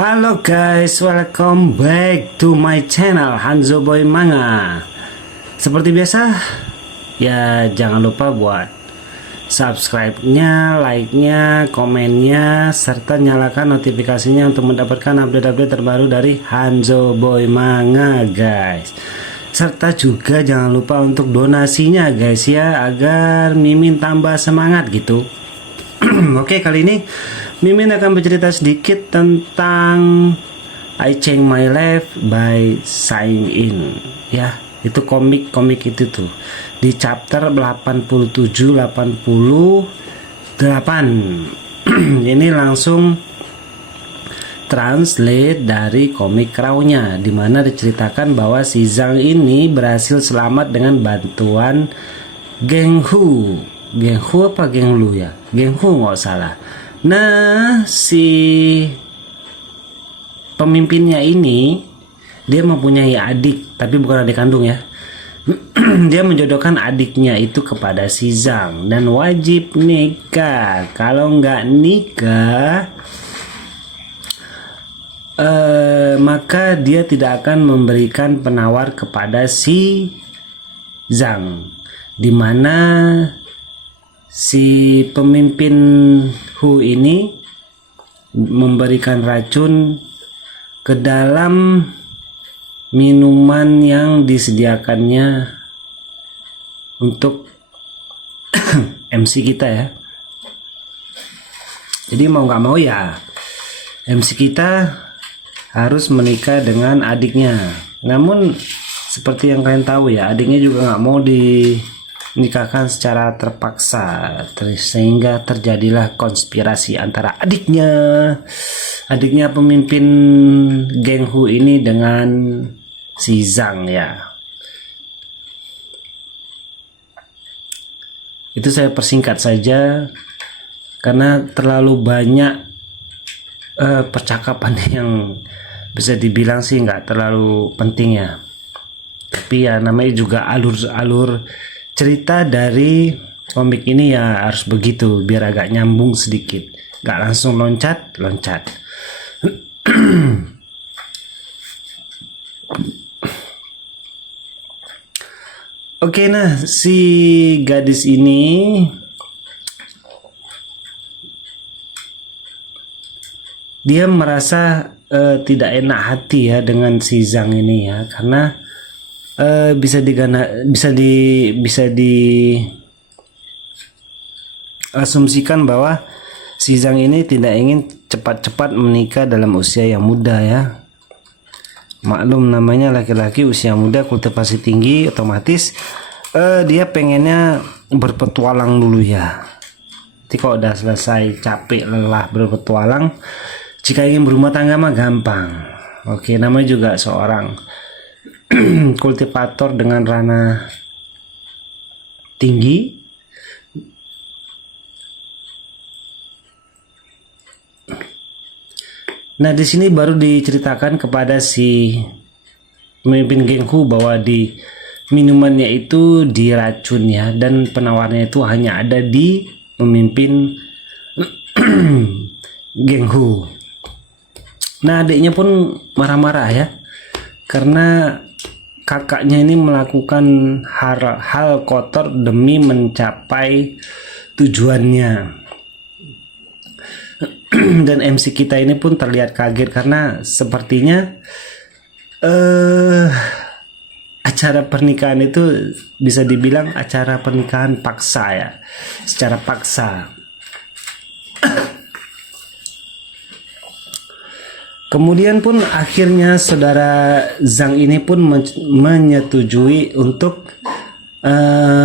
Halo guys, welcome back to my channel Hanzo Boy Manga. Seperti biasa, ya jangan lupa buat subscribe-nya, like-nya, komennya, serta nyalakan notifikasinya untuk mendapatkan update-update terbaru dari Hanzo Boy Manga guys. Serta juga jangan lupa untuk donasinya guys ya, agar Mimin tambah semangat gitu. Oke, kali ini Mimin akan bercerita sedikit tentang I Change My Life by Sign In. Ya, itu komik itu tuh di chapter 87-88. Ini langsung translate dari komik Raw-nya, dimana diceritakan bahwa si Zhang ini berhasil selamat dengan bantuan Geng Hu. Geng Hu apa Geng Lu ya? Geng Hu nggak salah. Nah, si pemimpinnya ini dia mempunyai adik, tapi bukan adik kandung ya. Dia menjodohkan adiknya itu kepada si Zhang dan wajib nikah. Kalau nggak nikah, maka dia tidak akan memberikan penawar kepada si Zhang, dimana si pemimpin Hu ini memberikan racun ke dalam minuman yang disediakannya untuk MC kita ya. Jadi mau nggak mau ya MC kita harus menikah dengan adiknya. Namun seperti yang kalian tahu ya, adiknya juga nggak mau dinikahkan secara terpaksa, sehingga terjadilah konspirasi antara adiknya pemimpin Geng Hu ini dengan si Zhang ya. Itu saya persingkat saja karena terlalu banyak percakapan yang bisa dibilang sih nggak terlalu penting ya. Tapi ya namanya juga alur cerita dari komik ini ya harus begitu, biar agak nyambung sedikit, nggak langsung loncat. Oke, nah si gadis ini dia merasa tidak enak hati ya dengan si Zhang ini ya, karena bisa diasumsikan bahwa si Zhang ini tidak ingin cepat-cepat menikah dalam usia yang muda ya. Maklum namanya laki-laki usia muda, kultivasi tinggi, otomatis dia pengennya berpetualang dulu ya. Jadi kalau udah selesai capek lelah berpetualang, jika ingin berumah tangga mah gampang. Oke, namanya juga seorang kultivator dengan ranah tinggi. Nah, di sini baru diceritakan kepada si pemimpin Geng Hu bahwa di minumannya itu diracun ya, dan penawarnya itu hanya ada di pemimpin Geng Hu. Nah, adiknya pun marah-marah ya, karena kakaknya ini melakukan hal kotor demi mencapai tujuannya. Dan MC kita ini pun terlihat kaget karena sepertinya acara pernikahan itu bisa dibilang acara pernikahan paksa ya, secara paksa. Kemudian pun akhirnya saudara Zhang ini pun menyetujui untuk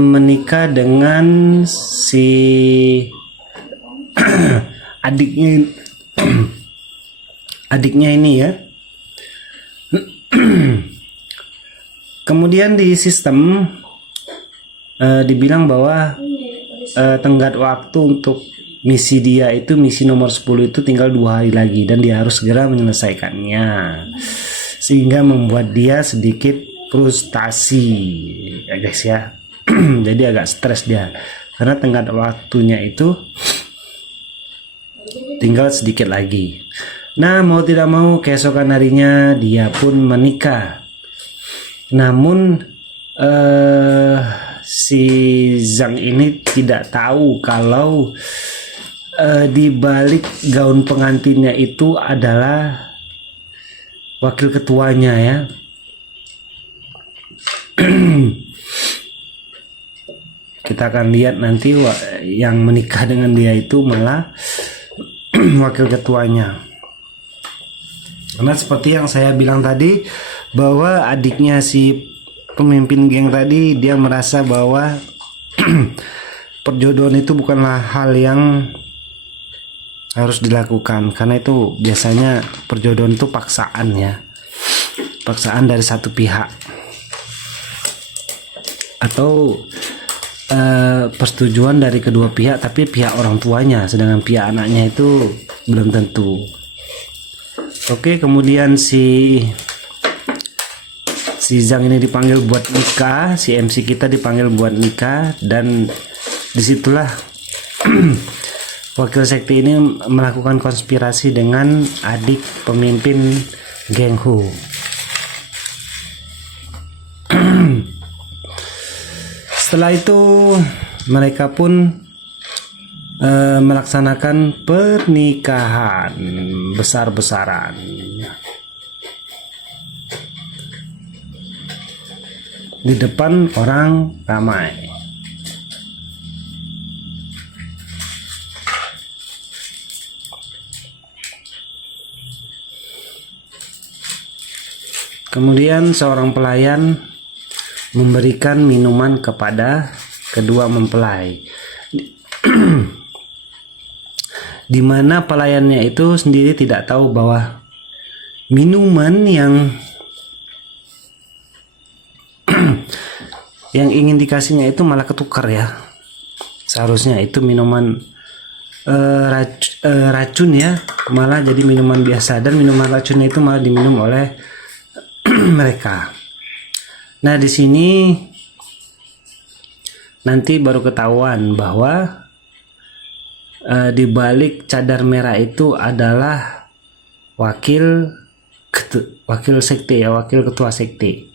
menikah dengan si adiknya ini ya. Kemudian di sistem dibilang bahwa tenggat waktu untuk misi dia itu, misi nomor 10 itu tinggal 2 hari lagi dan dia harus segera menyelesaikannya, sehingga membuat dia sedikit frustasi ya guys ya. Jadi agak stres dia karena tenggat waktunya itu tinggal sedikit lagi. Nah, mau tidak mau keesokan harinya dia pun menikah. Namun si Zhang ini tidak tahu kalau di balik gaun pengantinnya itu adalah wakil ketuanya ya. Kita akan lihat nanti yang menikah dengan dia itu malah wakil ketuanya. Karena seperti yang saya bilang tadi, bahwa adiknya si pemimpin geng tadi, dia merasa bahwa perjodohan itu bukanlah hal yang harus dilakukan, karena itu biasanya perjodohan itu paksaan ya, paksaan dari satu pihak atau persetujuan dari kedua pihak, tapi pihak orang tuanya, sedangkan pihak anaknya itu belum tentu. Oke, kemudian si Zhang ini dipanggil buat nikah, si MC kita dipanggil buat nikah, dan disitulah wakil sekte ini melakukan konspirasi dengan adik pemimpin geng Hu. Setelah itu mereka pun melaksanakan pernikahan besar-besaran. Di depan orang ramai. Kemudian seorang pelayan memberikan minuman kepada kedua mempelai, di mana pelayannya itu sendiri tidak tahu bahwa minuman yang ingin dikasihnya itu malah ketukar ya. Seharusnya itu minuman racun ya, malah jadi minuman biasa, dan minuman racunnya itu malah diminum oleh mereka. Nah, di sini nanti baru ketahuan bahwa di balik cadar merah itu adalah wakil sekte ya, wakil ketua sekte.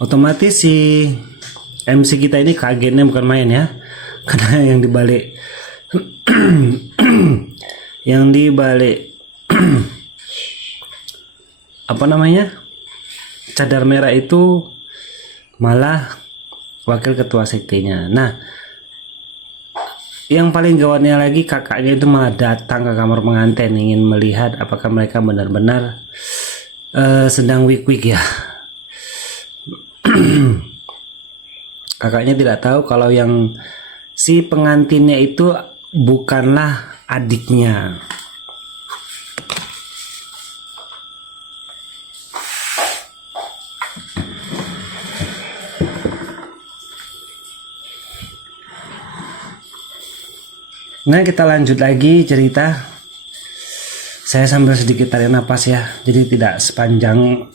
Otomatis si MC kita ini kagetnya bukan main ya, karena yang dibalik apa namanya, cadar merah itu malah wakil ketua sektenya. Nah, yang paling gawatnya lagi, kakaknya itu malah datang ke kamar pengantin ingin melihat apakah mereka benar-benar sedang wik-wik ya. Kakaknya tidak tahu kalau yang si pengantinnya itu bukanlah adiknya. Nah, kita lanjut lagi cerita. Saya sambil sedikit tarik nafas ya, jadi tidak sepanjang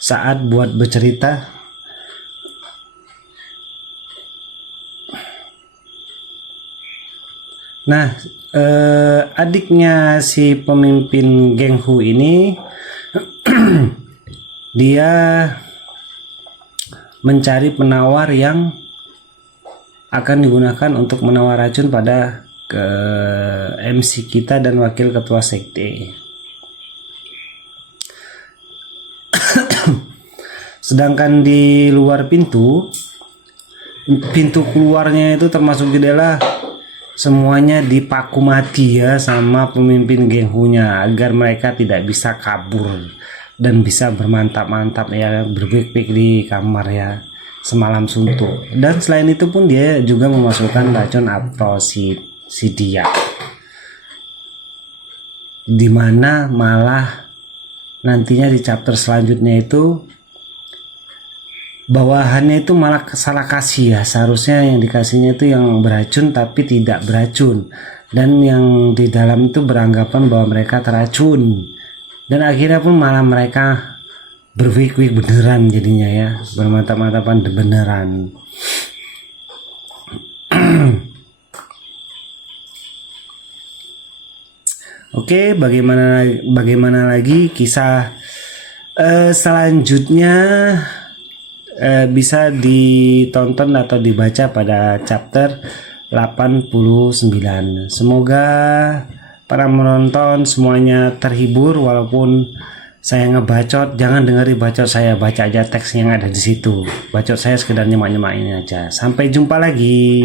saat buat bercerita. Nah, adiknya si pemimpin geng Hu ini dia mencari penawar yang akan digunakan untuk menawar racun pada ke MC kita dan wakil ketua sekte. Sedangkan di luar pintu keluarnya itu termasuk jendela, semuanya dipaku mati ya sama pemimpin geng Hu-nya agar mereka tidak bisa kabur dan bisa bermantap-mantap ya, berpik-pik di kamar ya semalam suntuk. Dan selain itu pun dia juga memasukkan racun afrosidia, dimana malah nantinya di chapter selanjutnya itu bawahannya itu malah salah kasih ya. Seharusnya yang dikasihnya itu yang beracun tapi tidak beracun, dan yang di dalam itu beranggapan bahwa mereka teracun Dan akhirnya pun malah mereka berwik-wik beneran jadinya ya, bermantap-mantapan beneran. Oke, bagaimana lagi kisah selanjutnya bisa ditonton atau dibaca pada chapter 89. Semoga para menonton semuanya terhibur, walaupun saya ngebacot. Jangan dengeri bacot saya, baca aja teks yang ada di situ. Bacot saya sekedar nyemak-nyemak ini aja. Sampai jumpa lagi.